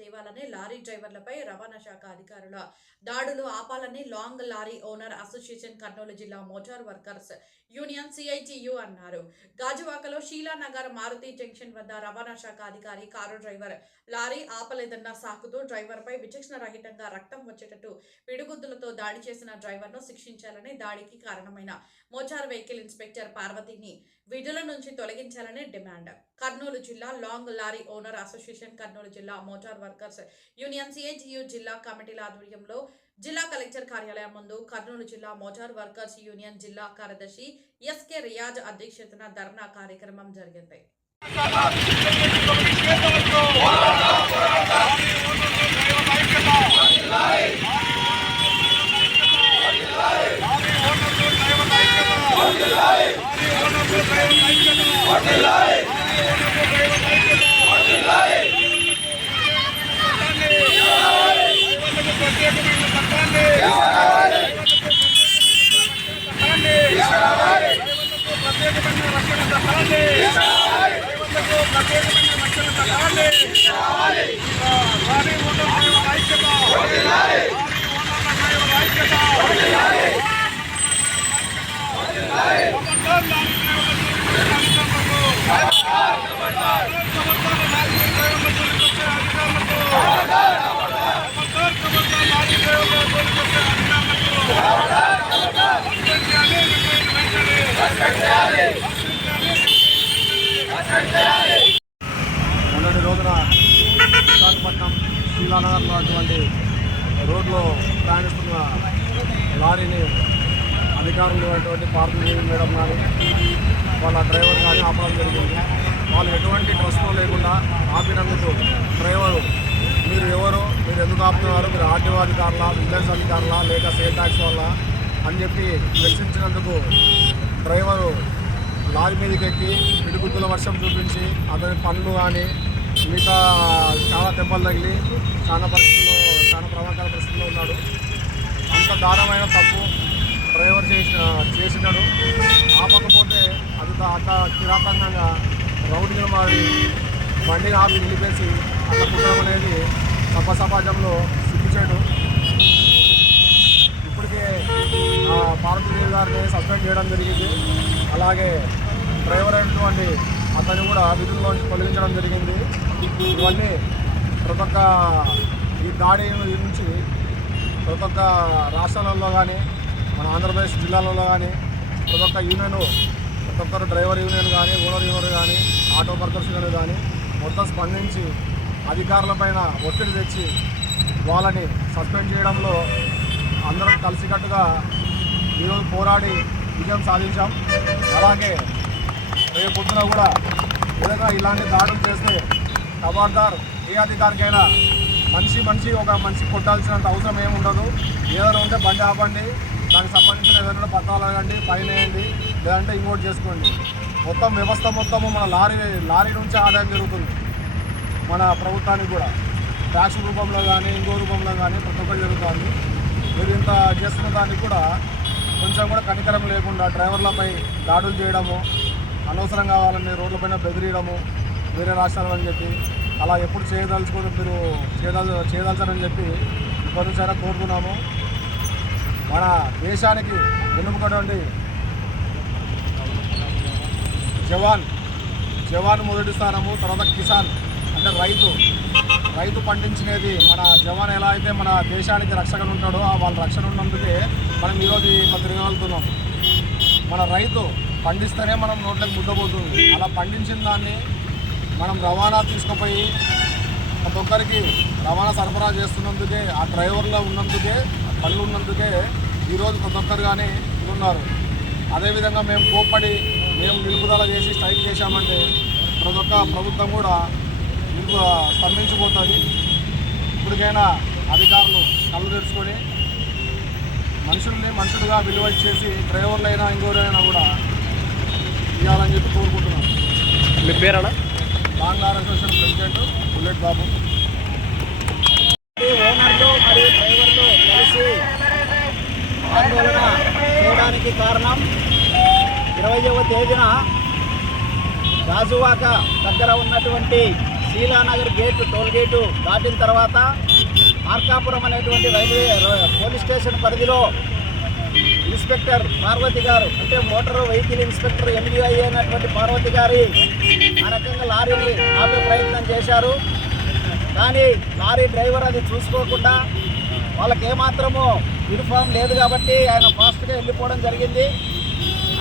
తేవాలని లారీ డ్రైవర్లపై రవాణా శాఖ అధికారుల దాడులు ఆపాలని long lorry owner association Kurnool జిల్లా మోటార్ వర్కర్స్ యూనియన్ సిఐటియు అన్నారు. గాజువాకలో షీలానగర్ మారుతి జంక్షన్ వద్ద రవాణా శాఖ అధికారి కారు డ్రైవర్ లారీ ఆపలేదన్న సాకుతో డ్రైవర్పై విచక్షణ రహితంగా రక్తం వచ్చేటట్టు పిడుగుద్దులతో దాడి చేసిన డ్రైవర్ను శిక్షించాలని, దాడికి కారణమైన మోటార్ వెహికల్ ఇన్స్పెక్టర్ పార్వతిని విధుల నుంచి తొలగించాలని డిమాండ్. కర్నూలు జిల్లా long lorry owner association, Kurnool జిల్లా మోటార్ వర్కర్స్ యూనియన్ సిఐటియు జిల్లా కమిటీల ఆధ్వర్యంలో జిల్లా కలెక్టర్ కార్యాలయం ముందు కర్నూలు జిల్లా మోటార్ వర్కర్స్ యూనియన్ జిల్లా కార్యదర్శి ఎస్కే రియాజ్ అధ్యక్షతన ధర్నా కార్యక్రమం జరిగింది. మొన్నటి రోజున విశాఖపట్నం షీలానగర్లో అటువంటి రోడ్లో ప్రయాణిస్తున్న లారీని అధికారులు అటువంటి పార్కింగ్ మేడం కానీ వాళ్ళ డ్రైవర్ కానీ ఆపడం జరిగింది. వాళ్ళు ఎటువంటి ట్రస్ట్లో లేకుండా ఆపినందుకు డ్రైవరు మీరు ఎవరు, మీరు ఎందుకు ఆపుతున్నారు, మీరు ఆర్టీఓ అధికారులా, విజిలెన్స్ అధికారులా, లేక సేల్ ట్యాక్స్ వల్ల అని చెప్పి ప్రశ్నించినందుకు డ్రైవరు లారీ మీదకి ఎక్కి పిడిగుద్దుల వర్షం చూపించి అతని పనులు కానీ మిగతా చాలా దెబ్బలు తగిలి చాలా ప్రమాదకర పరిస్థితుల్లో ఉన్నాడు. అంత దారుణమైన తప్పు డ్రైవర్ చేసినాడు. ఆపకపోతే అది అంత కిరాతంగా రౌడీగా మారి బండిని ఆపి నిలిపేసి అట్లా కుట్టడం అనేది సమాజంలో సిగ్గుచేటు. ఇప్పటికే పార్వతీదేవి గారిని సస్పెండ్ చేయడం జరిగింది. అలాగే డ్రైవర్ అయినటువంటి అతన్ని కూడా విధుల్లో తొలగించడం జరిగింది. ఇవన్నీ ప్రతి ఒక్క ఈ దాడి నుంచి ప్రతి ఒక్క రాష్ట్రాలలో కానీ మన ఆంధ్రప్రదేశ్ జిల్లాలలో కానీ ప్రతి ఒక్క యూనియన్, ప్రతి ఒక్కరు డ్రైవర్ యూనియన్ కానీ, ఓనర్ యూనియన్ కానీ, ఆటో వర్కర్స్ యూనియన్ కానీ మొత్తం స్పందించి అధికారులపైన ఒత్తిడి తెచ్చి వాళ్ళని సస్పెండ్ చేయడంలో అందరం కలిసికట్టుగా ఈరోజు పోరాడి విజయం సాధించాం. అలాగే రేపు పొద్దున కూడా ఏదైనా ఇలాంటి దాడులు చేస్తే ఖబర్దార్ ఏ అధికారికైనా మనిషి కొట్టాల్సినంత అవసరం ఏమి ఉండదు. ఏదైనా ఉంటే బండి ఆపండి, దానికి సంబంధించిన ఏదైనా పత్రాలు అడగండి, ఫైన్ వేయండి, లేదంటే ఇంకోటి చేసుకోండి. మొత్తం వ్యవస్థ మొత్తము మన లారీ నుంచి ఆదాయం జరుగుతుంది. మన ప్రభుత్వానికి కూడా ట్యాక్స్ రూపంలో కానీ ఇంకో రూపంలో కానీ ప్రతి ఒక్కరు జరుగుతుంది. మీరు ఇంత చేస్తున్న దానికి కూడా కొంచెం కూడా కనికరం లేకుండా డ్రైవర్లపై దాడులు చేయడము, అనవసరంగా వాళ్ళని రోడ్లపైన బెదిరియడము, వేరే రాష్ట్రాలు అని చెప్పి అలా ఎప్పుడు చేయదలుచుకొని మీరు చేయదలచారని చెప్పి ఇప్పటి నుంచైనా కోరుతున్నాము. మన దేశానికి వెనుకటువంటి జవాన్ మొదటి స్థానము, తర్వాత కిసాన్ అంటే రైతు పండించినది. మన జవాన్ ఎలా అయితే మన దేశానికి రక్షణ ఉంటాడో వాళ్ళ రక్షణ ఉన్నందుకే మనం ఈరోజు తిరగలుగుతున్నాం. మన రైతు పండిస్తేనే మనం నోట్లోకి ముద్దపోతుంది. అలా పండించిన దాన్ని మనం రవాణా తీసుకుపోయి ప్రతి ఒక్కరికి రవాణా సరఫరా చేస్తున్నందుకే, ఆ డ్రైవర్లో ఉన్నందుకే, పనులు ఉన్నందుకే ఈరోజు ప్రతి ఒక్కరు కానీ ఉన్నారు. అదేవిధంగా మేము కోప్పడి మేము నిలుపుదల చేసి స్ట్రైక్ చేశామంటే ప్రతి ఒక్క ప్రభుత్వం కూడా స్పందించిపోతుంది. ఇప్పటికైనా అధికారులు కళ్ళు తెరుచుకొని మనుషులుగా విలువ చేసి డ్రైవర్లైనా ఇంకోరైనా కూడా ఇవ్వాలని చెప్పి కోరుకుంటున్నాం. మీ పేరేనా? Long lorry association president Bullet Babu. ఓనర్లు మరియు డ్రైవర్లు కలిసి ఆందోళన చేయడానికి కారణం 20వ తేదీన గాజువాక దగ్గర ఉన్నటువంటి శీలానగర్ గేట్ టోల్ గేటు దాటిన తర్వాత మార్కాపురం అనేటువంటి పోలీస్ స్టేషన్ పరిధిలో ఇన్స్పెక్టర్ పార్వతి గారు, అంటే మోటార్ వెహికల్ ఇన్స్పెక్టర్ MVI అయినటువంటి పార్వతి గారి ఆ రకంగా లారీని ఆపే ప్రయత్నం చేశారు. కానీ లారీ డ్రైవర్ అది చూసుకోకుండా, వాళ్ళకి ఏమాత్రము యూనిఫామ్ లేదు కాబట్టి ఆయన ఫాస్ట్గా వెళ్ళిపోవడం జరిగింది.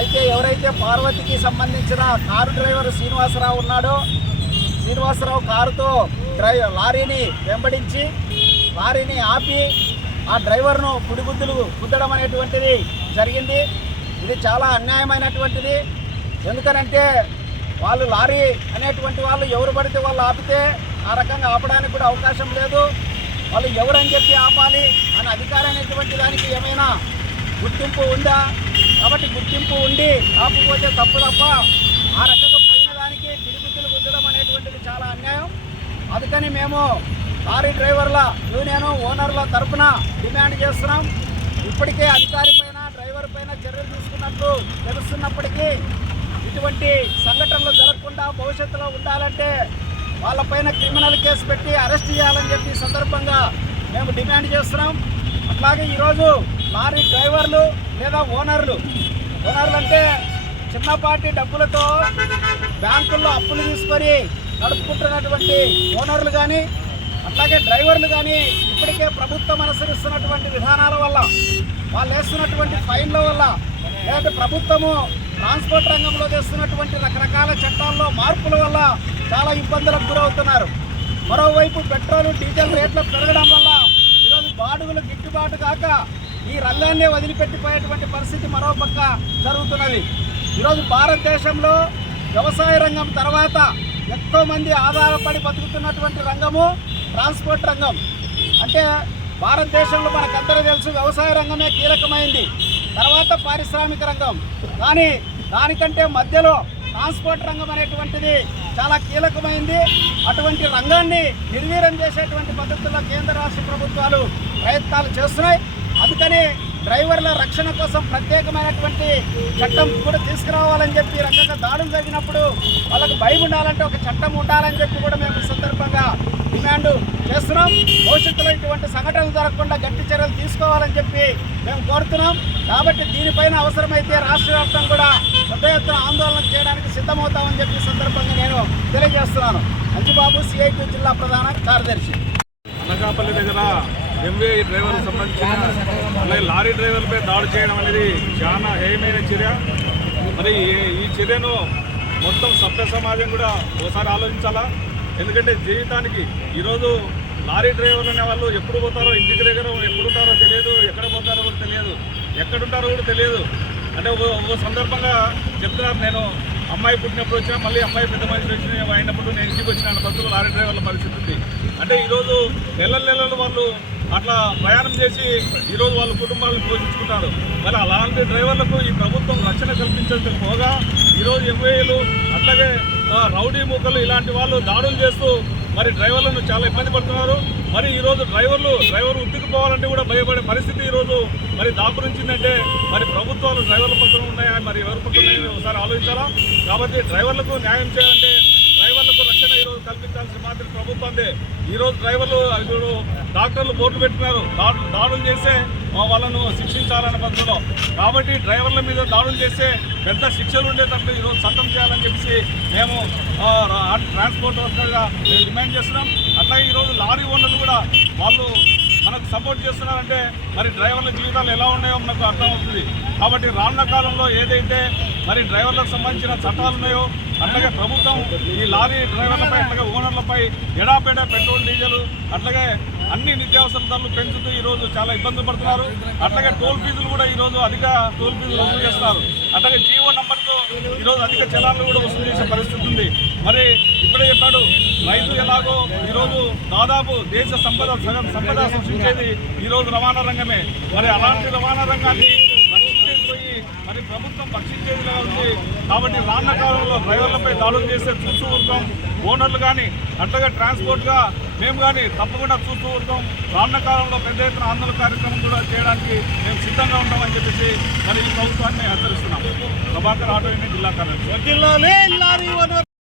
అయితే ఎవరైతే పార్వతికి సంబంధించిన కారు డ్రైవర్ శ్రీనివాసరావు ఉన్నాడో, శ్రీనివాసరావు కారుతో లారీని వెంబడించి లారీని ఆపి ఆ డ్రైవర్ను పుడిగుద్దులు గుద్దడం అనేటువంటిది జరిగింది. ఇది చాలా అన్యాయమైనటువంటిది. ఎందుకనంటే వాళ్ళు లారీ అనేటువంటి వాళ్ళు ఎవరు పడితే వాళ్ళు ఆపితే ఆ రకంగా ఆపడానికి కూడా అవకాశం లేదు. వాళ్ళు ఎవరని చెప్పి ఆపాలి అని అధికారం అనేటువంటి దానికి ఏమైనా గుర్తింపు ఉందా? కాబట్టి గుర్తింపు ఉండి ఆపకపోతే తప్పు తప్ప ఆ రకంగా పోయిన దానికి పిడిగుద్దులు గుద్దడం అనేటువంటిది చాలా అన్యాయం. అందుకని మేము లారీ డ్రైవర్ల యూనియన్ ఓనర్ల తరఫున డిమాండ్ చేస్తున్నాం. ఇప్పటికే అధికారి పైన డ్రైవర్ పైన చర్యలు తీసుకున్నట్లు తెలుస్తున్నప్పటికీ ఇటువంటి సంఘటనలు జరగకుండా భవిష్యత్తులో ఉండాలంటే వాళ్ళపైన క్రిమినల్ కేసు పెట్టి అరెస్ట్ చేయాలని చెప్పి సందర్భంగా మేము డిమాండ్ చేస్తున్నాం. అట్లాగే ఈరోజు లారీ డ్రైవర్లు లేదా ఓనర్లు అంటే చిన్నపాటి డబ్బులతో బ్యాంకుల్లో అప్పులు తీసుకొని నడుపుకుంటున్నటువంటి ఓనర్లు కానీ అట్లాగే డ్రైవర్లు కానీ ఇప్పటికే ప్రభుత్వం అనుసరిస్తున్నటువంటి విధానాల వల్ల, వాళ్ళు వేస్తున్నటువంటి ఫైన్ల వల్ల, లేదంటే ప్రభుత్వము ట్రాన్స్పోర్ట్ రంగంలో తెస్తున్నటువంటి రకరకాల చట్టాల్లో మార్పుల వల్ల చాలా ఇబ్బందులకు గురవుతున్నారు. మరోవైపు పెట్రోల్ డీజిల్ రేట్లు పెరగడం వల్ల ఈరోజు బాడుగులు గిట్టుబాటు కాక ఈ రంగాన్నే వదిలిపెట్టిపోయేటువంటి పరిస్థితి మరోపక్క జరుగుతున్నది. ఈరోజు భారతదేశంలో వ్యవసాయ రంగం తర్వాత ఎంతో మంది ఆధారపడి బతుకుతున్నటువంటి రంగము ట్రాన్స్పోర్ట్ రంగం. అంటే భారతదేశంలో మనకందరూ తెలుసు వ్యవసాయ రంగమే కీలకమైంది, తర్వాత పారిశ్రామిక రంగం. కానీ దానికంటే మధ్యలో ట్రాన్స్పోర్ట్ రంగం అనేటువంటిది చాలా కీలకమైంది. అటువంటి రంగాన్ని నిర్వీర్యం చేసేటువంటి పద్ధతుల్లో కేంద్ర రాష్ట్ర ప్రభుత్వాలు ప్రయత్నాలు చేస్తున్నాయి. అందుకని డ్రైవర్ల రక్షణ కోసం ప్రత్యేకమైనటువంటి చట్టం కూడా తీసుకురావాలని చెప్పి ఈ రకంగా దాడులు జరిగినప్పుడు వాళ్ళకు భయం ఉండాలంటే ఒక చట్టం ఉండాలని చెప్పి కూడా మేము ఈ సందర్భంగా డిమాండ్ చేస్తున్నాం. భవిష్యత్తులో ఇటువంటి సంఘటనలు జరగకుండా గట్టి చర్యలు తీసుకోవాలని చెప్పి మేము కోరుతున్నాం. కాబట్టి దీనిపైన అవసరమైతే రాష్ట్ర వ్యాప్తంగా కూడా పెద్ద ఎత్తున ఆందోళన చేయడానికి సిద్ధమవుతామని చెప్పి ఈ సందర్భంగా నేను తెలియజేస్తున్నాను. అంజిబాబు, CIT జిల్లా ప్రధాన కార్యదర్శి. అనకాపల్లి దగ్గర MVI డ్రైవర్లకు సంబంధించిన అలాగే లారీ డ్రైవర్లపై దాడి చేయడం అనేది చాలా హేయమైన చర్య. మరి ఈ చర్యను మొత్తం సభ్య సమాజం కూడా ఒకసారి ఆలోచించాలా. ఎందుకంటే జీవితానికి ఈరోజు లారీ డ్రైవర్లు అనే వాళ్ళు ఎప్పుడు పోతారో, ఇంటికి దగ్గర ఎప్పుడు ఉంటారో తెలియదు, ఎక్కడ పోతారో కూడా తెలియదు, ఎక్కడుంటారో కూడా తెలియదు. అంటే ఒక సందర్భంగా చెప్తున్నారు, నేను అమ్మాయి పుట్టినప్పుడు వచ్చినా, మళ్ళీ అమ్మాయి పెద్ద మనిషి వచ్చిన అయినప్పుడు నేను ఇంటికి వచ్చిన బస్సులు లారీ డ్రైవర్ల పరిస్థితి ఉంది. అంటే ఈరోజు నెలలు వాళ్ళు అట్లా ప్రయాణం చేసి ఈరోజు వాళ్ళ కుటుంబాలను పోషించుకుంటారు. మరి అలాంటి డ్రైవర్లకు ఈ ప్రభుత్వం రక్షణ కల్పించడం పోగా ఈరోజు MVIలు అట్లాగే రౌడీ మూకలు ఇలాంటి వాళ్ళు దాడులు చేస్తూ మరి డ్రైవర్లను చాలా ఇబ్బంది పడుతున్నారు. మరి ఈరోజు డ్రైవర్ ఉత్తుకుపోవాలంటే కూడా భయపడే పరిస్థితి ఈరోజు మరి దాపురించిందంటే మరి ప్రభుత్వాలు డ్రైవర్ల పక్కన ఉన్నాయా, మరి ఎవరి పక్కన ఉన్నాయని ఒకసారి ఆలోచించాలా. కాబట్టి డ్రైవర్లకు న్యాయం చేయాలంటే డ్రైవర్లకు రక్షణ ఈరోజు కల్పించాల్సిన మాత్రం ప్రభుత్వందే. ఈరోజు డ్రైవర్లు డాక్టర్లు బోర్డు పెట్టినారు, దాడులు చేస్తే వాళ్ళను శిక్షించాలనే పద్ధతిలో. కాబట్టి డ్రైవర్ల మీద దాడులు చేస్తే పెద్ద శిక్షలు ఉండేటట్లు ఈరోజు చట్టం చేయాలని చెప్పేసి మేము ట్రాన్స్పోర్ట్ వర్కర్గా డిమాండ్ చేస్తున్నాం. అట్లాగే ఈరోజు లారీ ఓనర్లు కూడా వాళ్ళు మనకు సపోర్ట్ చేస్తున్నారంటే మరి డ్రైవర్ల జీవితాలు ఎలా ఉన్నాయో మనకు అర్థమవుతుంది. కాబట్టి రానున్న కాలంలో ఏదైతే మరి డ్రైవర్లకు సంబంధించిన చట్టాలు ఉన్నాయో అట్లాగే ప్రభుత్వం ఈ లారీ డ్రైవర్లపై అట్లాగే ఓనర్లపై ఎడాపెడా పెట్రోల్ డీజిల్ అట్లాగే అన్ని నిత్యావసర ధరలు పెంచుతూ ఈరోజు చాలా ఇబ్బందులు పడుతున్నారు. అట్లాగే టోల్ ఫీజులు కూడా ఈరోజు అధిక టోల్ ఫీజులు వసూలు చేస్తున్నారు. అట్లాగే జీవో నంబర్తో ఈరోజు అధిక చలాన్లు కూడా వసూలు చేసే పరిస్థితి ఉంది. మరి ఇప్పుడే చెప్పాడు, రైతు ఎలాగో ఈరోజు దాదాపు దేశ సంపద సృష్టించేది ఈరోజు రవాణా రంగమే. మరి అలాంటి రవాణా రంగాన్ని పోయి మరి ప్రభుత్వం భక్షించేదిలా ఉంది. కాబట్టి రానున్న కాలంలో డ్రైవర్లపై దాడులు చేస్తే చూస్తూ ఉంటాం. ఓనర్లు కానీ అట్లాగే ట్రాన్స్పోర్ట్గా మేము కానీ తప్పకుండా చూస్తూ ఉంటాం. రానున్న కాలంలో పెద్ద ఎత్తున ఆందోళన కార్యక్రమం కూడా చేయడానికి మేము సిద్ధంగా ఉంటామని చెప్పేసి మరి ఈ ప్రభుత్వాన్ని హెచ్చరిస్తున్నాం. ప్రభాకర్ ఆటో యూనియన్ జిల్లా కార్యదర్శి.